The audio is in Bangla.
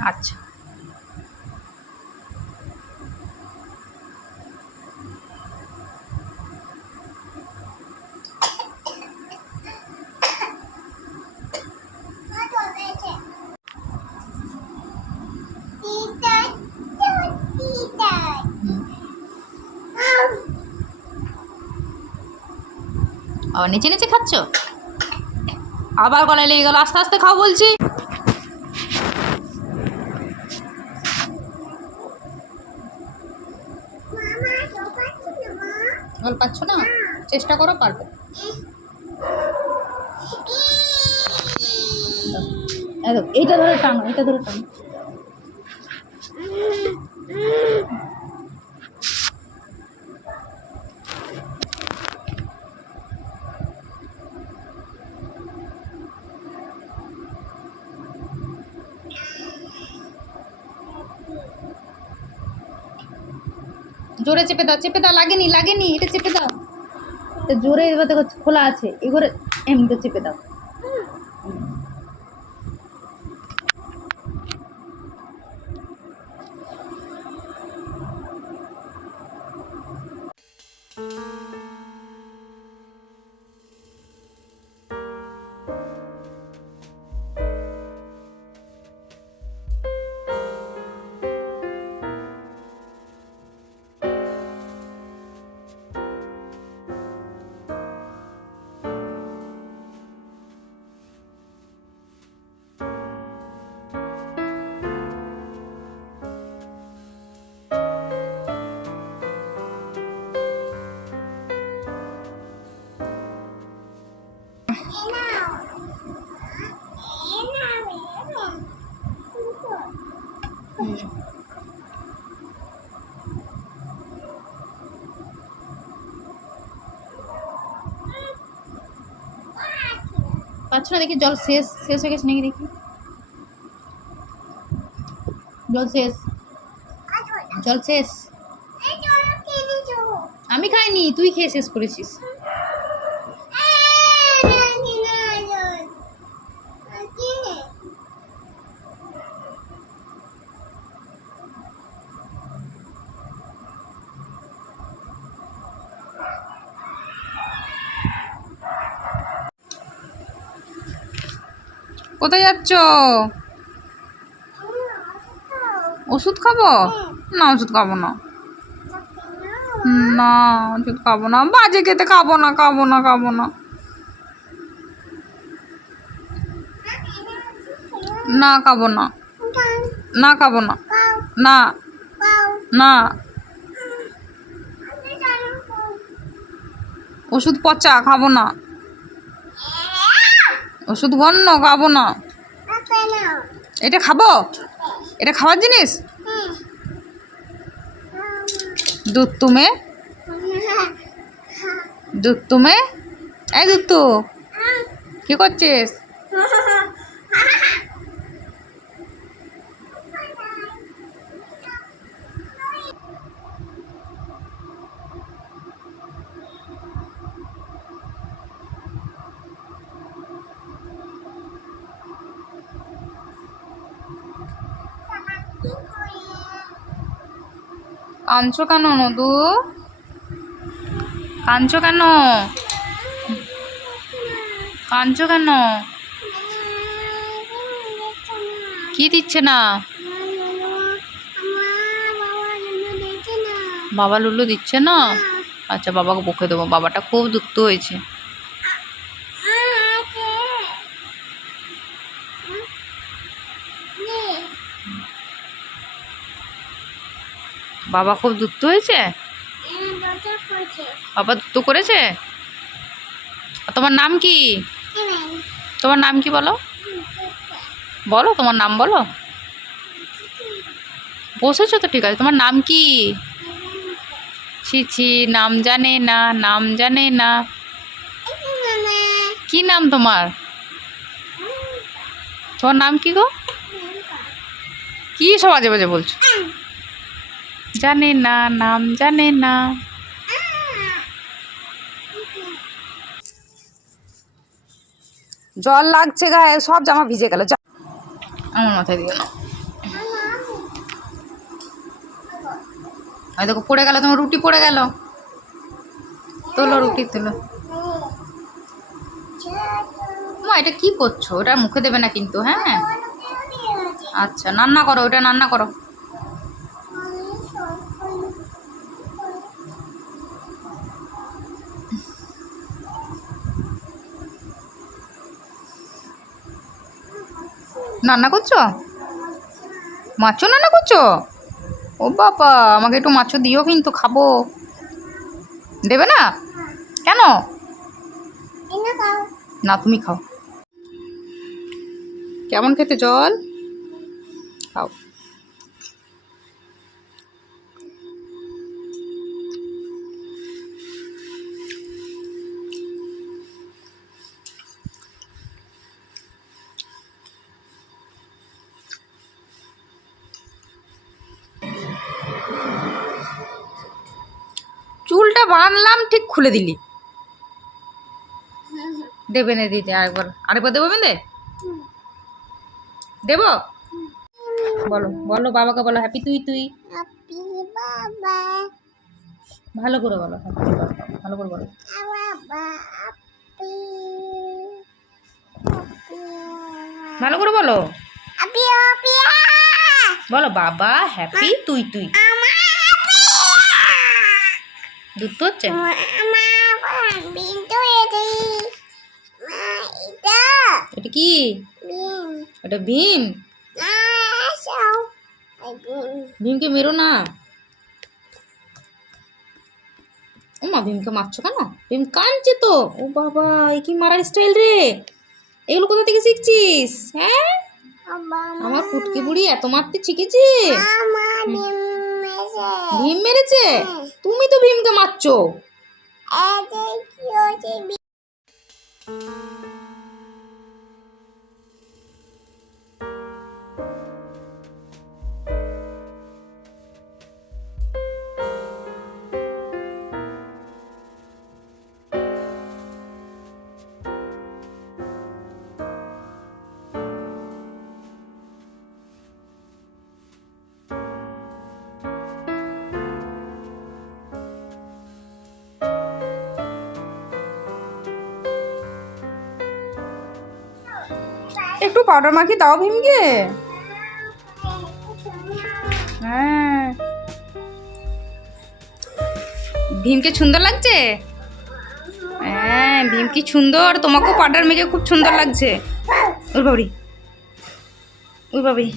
আচ্ছা। আবার নিচে নিচে খাচ্ছ? আবার গলায় লেগে গেল। আস্তে আস্তে খাও বলছি জল পাচ্ছ না? চেষ্টা করো পারবে। এই এইটা ধরে টানো এটা ধরে টানো। জোরে চেপে দাও চেপে দাও, লাগেনি লাগেনি, এটা চেপে দাও। তো জোরে এবার দেখো খোলা আছে, এবারে এমনিতে চেপে দাও। পাচ্ছ না, দেখি জল শেষ শেষ হয়ে গেছে নাকি দেখি। জল শেষ। জল শেষ। আমি খাইনি, তুই খেয়ে শেষ করেছিস। কোথায় যাচ্ছ? ওষুধ খাব? না, ওষুধ খাব না। না, ওষুধ খাব না। বাজে খেতে খাব না খাব না খাব না। না, খাব না। না, খাব না। না। না। ওষুধ পচা, খাব না। ওষুধ গণ্য খাব না। এটা খাব? এটা খাওয়ার জিনিস? দুধ তুমে? দুধ তুমে? এই দুধ তু। কি করছিস? কাঁদছো কেন নদু? কাঁদছো কেন? কাঁদছো কেন? কি দিচ্ছে না? বাবা লুলু দিচ্ছে না? আচ্ছা বাবাকে বকে দেবো। বাবাটা খুব দুঃখ হয়েছে। বাবা খুব দুঃখ হয়েছে? বাবা দুঃখ করেছে? তোমার নাম কি? তোমার নাম কি বলো? বলো, তোমার নাম বলো। বসেছো তো ঠিক আছে। তোমার নাম কি? ছি ছি নাম জানে না, নাম জানে না। কি নাম তোমার? তোমার নাম কি গো? কি সব আজে বাজে বলছো? জানে না নাম জানে না। জল লাগছে গায়ে সব জামা ভিজে গেল। আমার মাথায় দিও না। দেখো পড়ে গেল তোমার রুটি পড়ে গেল? তোলো রুটি তোলো। মা এটা কি করছ? ওটা মুখে দেবে না কিন্তু হ্যাঁ? আচ্ছা রান্না করো ওটা রান্না করো। রান্না করছ? মাছও রান্না করছ? ও বাবা আমাকে একটু মাছও দিও কিন্তু খাব। দেবে না? কেন? না তুমি খাও। কেমন খেতে জল? খাও। চুলটা বাঁধলাম ঠিক খুলে দিলি। দেবে না দিতে আরেকবার। আরেকবার দেবো বেঁধে? দেবো? বলো বলো বাবাকে বলো হ্যাপি তুই তুই। ভালো করে বলো ভালো করে বলো। ভালো করে বলো। বলো বাবা হ্যাপি তুই তুই। দুধ তো হচ্ছে এটা কি? এটা ভীম ভীমকে মেরো না। ও মা ভীমকে মারছো কেন? ভীম কাঁদছে তো। ও বাবা এ কি মারার স্টাইল রে? এগুলো কোথা থেকে শিখছিস হ্যাঁ? আমার ফুটকি বুড়ি এত মারতে শিখেছি। ভীম মেরেছে? তুমি তো ভীমকে মারছো। একটু পাউডার মাখিয়ে দাও ভীমকে। হ্যাঁ। ভীমকে সুন্দর লাগছে? হ্যাঁ ভীম কি সুন্দর। তোমাকেও পাউডার মেখে খুব সুন্দর লাগছে। ওর বাবরি। ওই বাবরি।